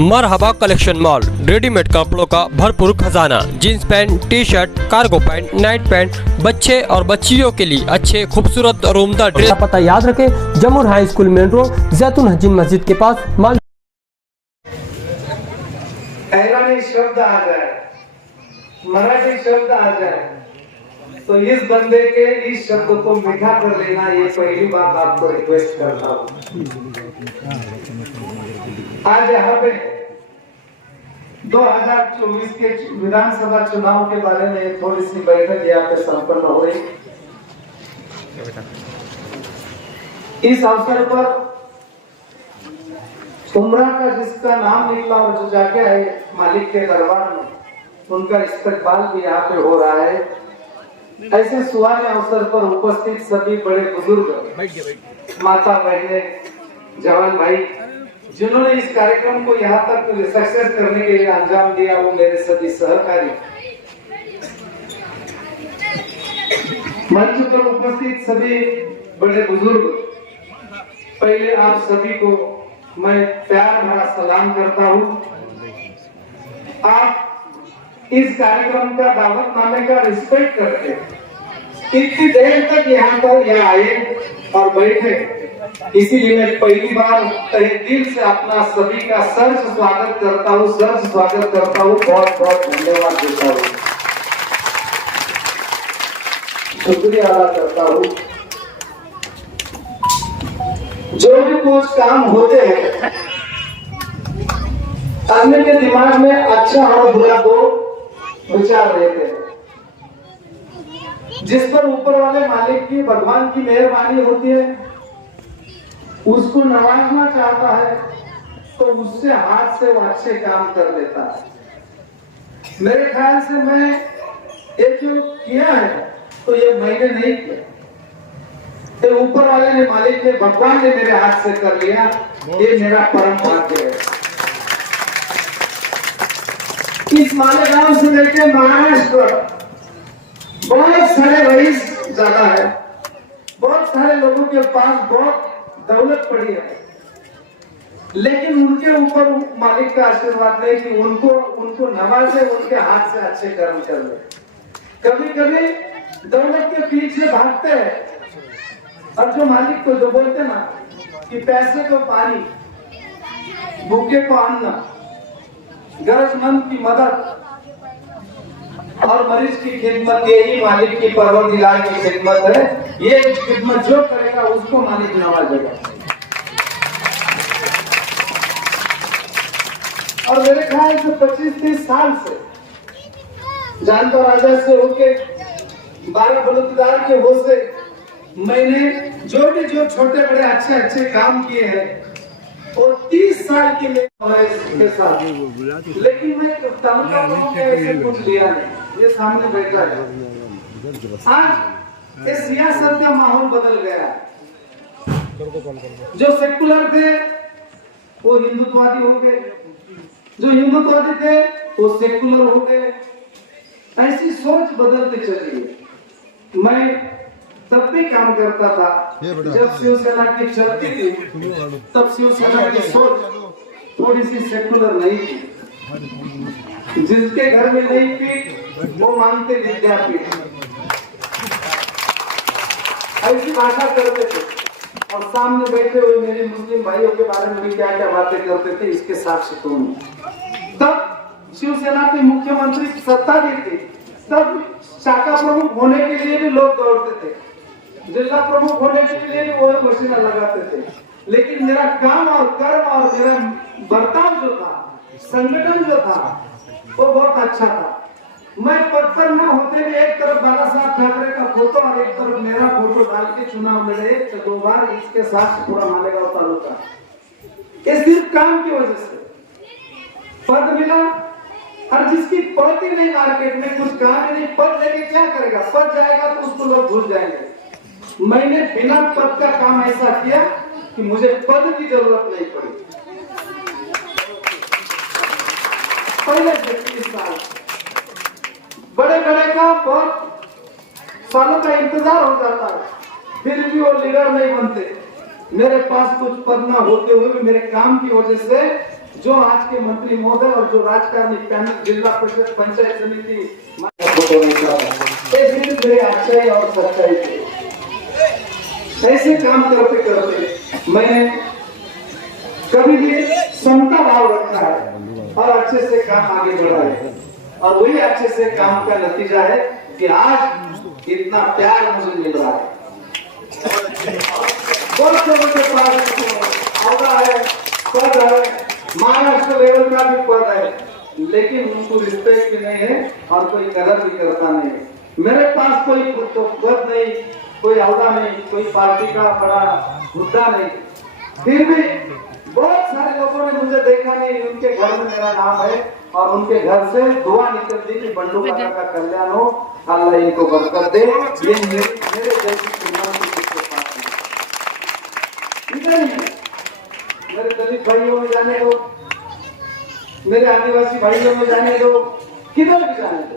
मरहबा collection mall, readymade कपड़ों का भरपूर खजाना, jeans pant, T shirt, cargo pant, night pant, बच्चे और बच्चियों के लिए अच्छे खूबसूरत और उम्दा ड्रेस। पता याद रखें, जमूर हाई स्कूल मेन रोड, जैतून हजीन मस्जिद के पास। हैरानी शब्द आ जाए, मराठी शब्द आ जाए तो इस बंदे के इस शब्द को मीठा कर लेना, ये पहली बात आपको रिक्वेस्ट करता हूँ। आज यहाँ पे 2024 के विधानसभा चुनाव के बारे में थोड़ी सी बैठक यहाँ पे संपन्न हो रही। इस अवसर पर उमरा का जिसका नाम निकला और जो जाके है मालिक के दरबार में, उनका इस्तकबाल भी यहाँ पे हो रहा है। ऐसे सुहाने अवसर पर उपस्थित सभी बड़े बुजुर्ग, माता बहने, जवान भाई, जिन्होंने इस कार्यक्रम को यहाँ तक सक्सेस करने के लिए अंजाम दिया, वो मेरे सभी सहकारी। मंच पर उपस्थित सभी बड़े बुजुर्ग, पहले आप सभी को मैं प्यार भरा सलाम करता हूँ। आप इस कार्यक्रम का दावतनामे का रिस्पेक्ट करके इतनी देर तक यहाँ पर आए और बैठे, इसीलिए मैं पहली बार तहे दिल से अपना सभी का सर्च स्वागत करता हूँ, बहुत बहुत धन्यवाद देता हूँ, शुक्रिया अदा करता हूँ। जो भी कुछ काम होते हैं, आदमी के दिमाग में अच्छा और बुरा दो विचार रहते हैं। जिस पर ऊपर वाले मालिक की, भगवान की मेहरबानी होती है, उसको नवाजना चाहता है तो उससे हाथ से वो अच्छे काम कर देता है। मेरे ख्याल से मैं ये जो किया है तो ये मैंने नहीं किया, ये ऊपर वाले ने, मालिक ने, भगवान ने मेरे हाथ से कर लिया। ये मेरा परम भाग्य है। इस मालेगांव से लेकर महाराष्ट्र बहुत सारे रईस ज्यादा है, बहुत सारे लोगों के पास बहुत दौलत पड़ी है, लेकिन उनके ऊपर मालिक का आशीर्वाद नहीं कि उनको नवाजे, उनके हाथ से अच्छे कर्म कर ले। कभी कभी दौलत के पीछे भागते हैं और जो मालिक को जो बोलते ना कि पैसे को पानी, भूखे को अन्न, गरजमंद की मदद और मरीज की खिदमत, यही मालिक की परवरदिगार की खिदमत है। ये खिदमत जो करेगा उसको मालिक नवाजेगा। और मेरे ख्याल से 25-30 साल से जानता राजा से होके 12 बलुतेदार के हो से मैंने जो छोटे बड़े अच्छे काम किए हैं, और 30 साल के लिए इसके साथ, लेकिन मैं तमका लोगों के ऐसे कुछ लिया नहीं। ये सामने बैठा है। आज इस सियासत का माहौल बदल गया है। जो सेकुलर थे वो हिंदुत्ववादी हो गए, जो हिंदुत्ववादी थे वो सेकुलर हो गए। ऐसी सोच बदलती चली है। मैं तब भी काम करता था जब शिवसेना की चलती थी, तब शिवसेना की सोच थोड़ी सी सेकुलर नहीं थी। जिसके घर में नहीं पीठ वो मानते विद्यापीठ, ऐसी भाषा करते थे। और सामने बैठे हुए मेरे मुस्लिम भाइयों के बारे में भी क्या क्या बातें करते थे, इसके साक्ष्य तुम। तब शिवसेना के मुख्यमंत्री सत्ता भी थी, तब शाखा प्रमुख होने के लिए भी लोग दौड़ते थे, जिला प्रमुख होने के लिए भी वो मशीन लगाते थे। लेकिन मेरा काम और कर्म और मेरा बर्ताव जो था, संगठन जो था, वो बहुत अच्छा था। मैं पत्थर न होते भी एक तरफ बाला साहब ठाकरे का फोटो और एक तरफ मेरा फोटो डाल के चुनाव लड़े 2 बार, इसके साथ पूरा मालेगांव तालुका। ये सिर्फ काम की वजह से पद मिला। और जिसकी पद ही नहीं, मार्केट में कुछ काम ही नहीं, पद लेके क्या करेगा? पद जाएगा तो उसको लोग भूल जाएंगे। मैंने बिना पद का काम ऐसा किया कि मुझे पद की जरूरत नहीं पड़ी। पहले से 30 साल बड़े का बहुत सालों का इंतजार हो जाता है, फिर भी वो लीडर नहीं बनते। मेरे पास कुछ पद न होते हुए भी मेरे काम की वजह से जो आज के मंत्री महोदय और जो राजकारणी पैनल जिला परिषद पंचायत समिति फोटो नहीं चाहता, ये सिर्फ मेरे अच्छाई और सच्चाई थे। ऐसे काम करते करते मैंने कभी भी समता भाव रखा है और अच्छे से काम आगे बढ़ा है, और वही अच्छे से काम का नतीजा है कि आज इतना प्यार मुझे मिल रहा है। बहुत से उनके पास औहदा है, पद है, महाराष्ट्र लेवल का भी पद है, लेकिन उनको रिस्पेक्ट भी नहीं है और कोई कदर भी करता नहीं है। मेरे पास कोई पद नहीं, कोई औहदा नहीं, कोई पार्टी का बड़ा मुद्दा नहीं, फिर भी बहुत सारे लोगों ने मुझे देखा नहीं, उनके घर में मेरा नाम है और उनके घर से दुआ निकलती कि बंडू काका का कल्याण हो, अल्लाह इनको बरकत दे। ये मेरे जैसी श्रीमान किसके पास नहीं। इधर ही मेरे दलित भाइयों में जाने दो, मेरे आदिवासी भाइयों में जाने दो, किधर भी जाने दो,